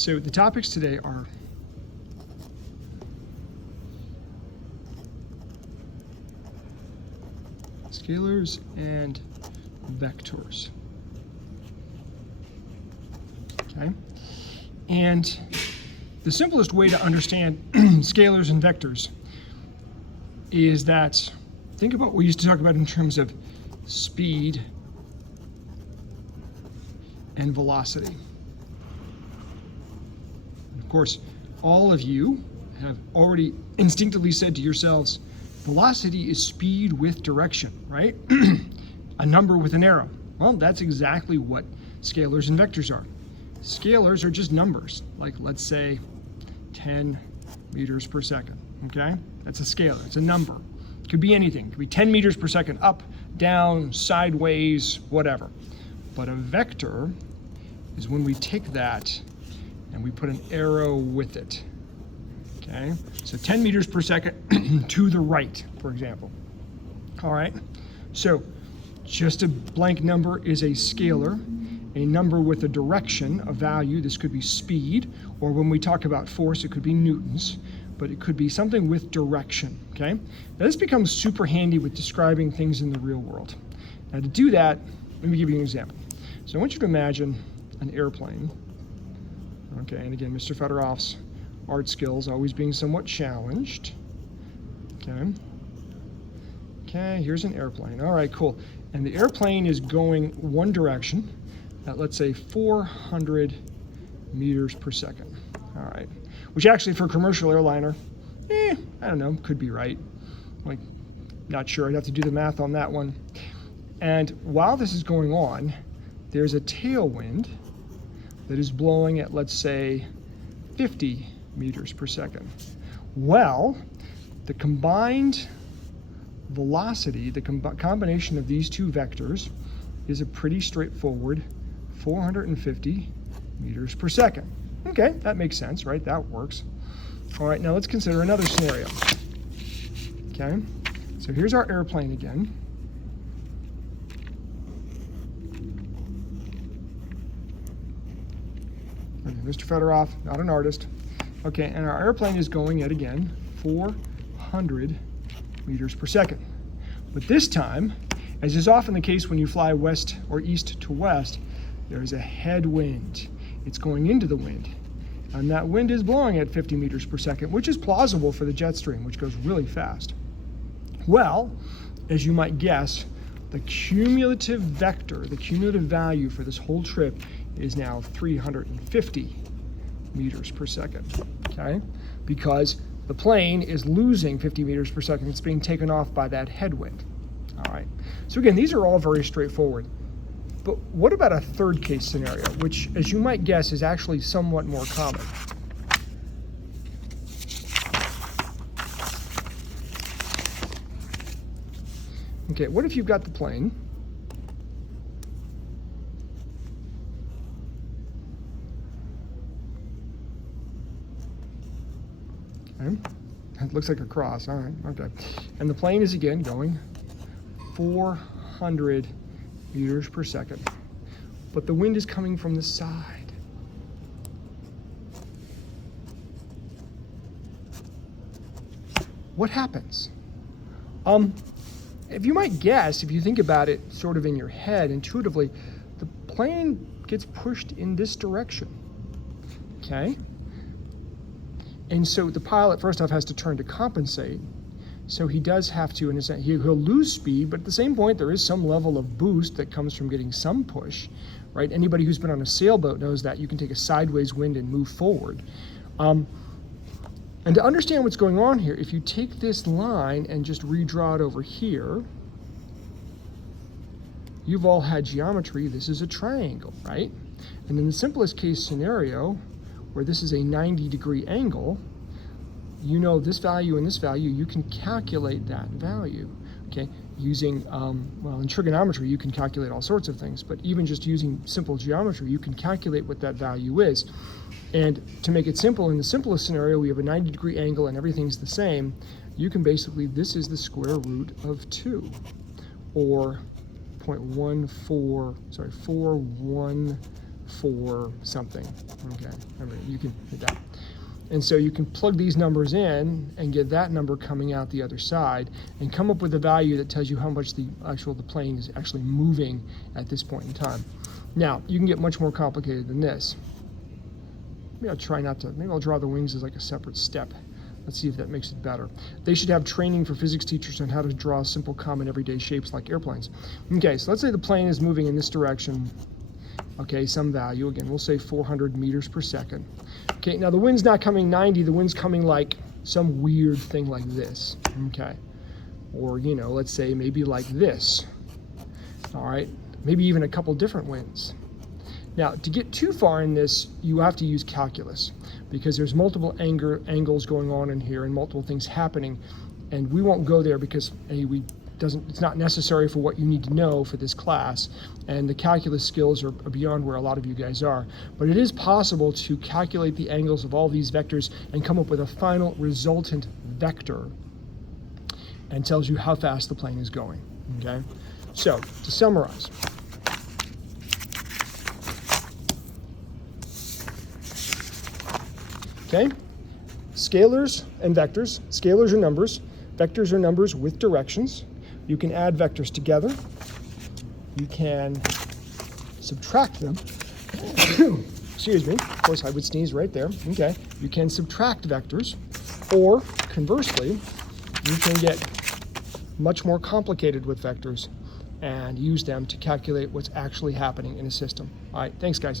So the topics today are scalars and vectors. Okay? And the simplest way to understand scalars and vectors is that, think about what we used to talk about in terms of speed and velocity. And of course, all of you have already instinctively said to yourselves, velocity is speed with direction, right? A number with an arrow. Well, that's exactly what scalars and vectors are. Scalars are just numbers, like let's say 10 meters per second, okay? That's a scalar, it's a number. It could be anything, it could be 10 meters per second, up, down, sideways, whatever. But a vector is when we take that and we put an arrow with it, okay? So 10 meters per second to the right, for example. All right, so just a blank number is a scalar. A number with a direction, a value, this could be speed, or when we talk about force, it could be newtons, but it could be something with direction, okay? Now this becomes super handy with describing things in the real world. Now to do that, let me give you an example. So I want you to imagine an airplane, okay, and again, Mr. Fedorov's art skills always being somewhat challenged, okay? Okay, here's an airplane, all right, cool. And the airplane is going one direction, at let's say 400 meters per second. All right, which actually for a commercial airliner, I don't know, could be right. Like, not sure, I'd have to do the math on that one. And while this is going on, there's a tailwind that is blowing at, let's say, 50 meters per second. Well, the combined velocity, the combination of these two vectors is a pretty straightforward 450 meters per second. Okay, that makes sense, right? That works. All right, now let's consider another scenario. Okay, so here's our airplane again. Okay, Mr. Fedorov, not an artist. Okay, and our airplane is going yet again 400 meters per second. But this time, as is often the case when you fly west or east to west, there's a headwind. It's going into the wind. And that wind is blowing at 50 meters per second, which is plausible for the jet stream, which goes really fast. Well, as you might guess, the cumulative vector, the cumulative value for this whole trip is now 350 meters per second, okay? Because the plane is losing 50 meters per second. It's being taken off by that headwind. All right, so again, these are all very straightforward. But what about a third case scenario, which, as you might guess, is actually somewhat more common? Okay, what if you've got the plane, okay, it looks like a cross, all right, okay. And the plane is again going 400 meters per second, but the wind is coming from the side. What happens? If you might guess, if you think about it sort of in your head intuitively, the plane gets pushed in this direction, okay? And so the pilot first off has to turn to compensate. So he does have to, in a sense, he'll lose speed, but at the same point, there is some level of boost that comes from getting some push, right? Anybody who's been on a sailboat knows that you can take a sideways wind and move forward. And to understand what's going on here, if you take this line and just redraw it over here, you've all had geometry. This is a triangle, right? And in the simplest case scenario, where this is a 90-degree angle, you know this value and this value, you can calculate that value, okay? Using, well, in trigonometry, you can calculate all sorts of things, but even just using simple geometry, you can calculate what that value is. And to make it simple, in the simplest scenario, we have a 90-degree angle and everything's the same. You can basically, this is the square root of 2, or 414 for something. Okay, you can hit that. And so you can plug these numbers in and get that number coming out the other side and come up with a value that tells you how much the plane is actually moving at this point in time. Now, you can get much more complicated than this. Maybe I'll draw the wings as like a separate step. Let's see if that makes it better. They should have training for physics teachers on how to draw simple, common, everyday shapes like airplanes. Okay, so let's say the plane is moving in this direction. Okay, some value, again, we'll say 400 meters per second. Okay, now the wind's not coming 90, the wind's coming like some weird thing like this, okay? Or, let's say maybe like this, all right? Maybe even a couple different winds. Now, to get too far in this, you have to use calculus because there's multiple angles going on in here and multiple things happening, and we won't go there because it's not necessary for what you need to know for this class, and the calculus skills are beyond where a lot of you guys are. But it is possible to calculate the angles of all these vectors and come up with a final resultant vector, and tells you how fast the plane is going, okay? So, to summarize, okay? Scalars and vectors. Scalars are numbers. Vectors are numbers with directions. You can add vectors together. You can subtract them. Excuse me. Of course, I would sneeze right there. Okay. You can subtract vectors, or conversely, you can get much more complicated with vectors and use them to calculate what's actually happening in a system. All right. Thanks, guys.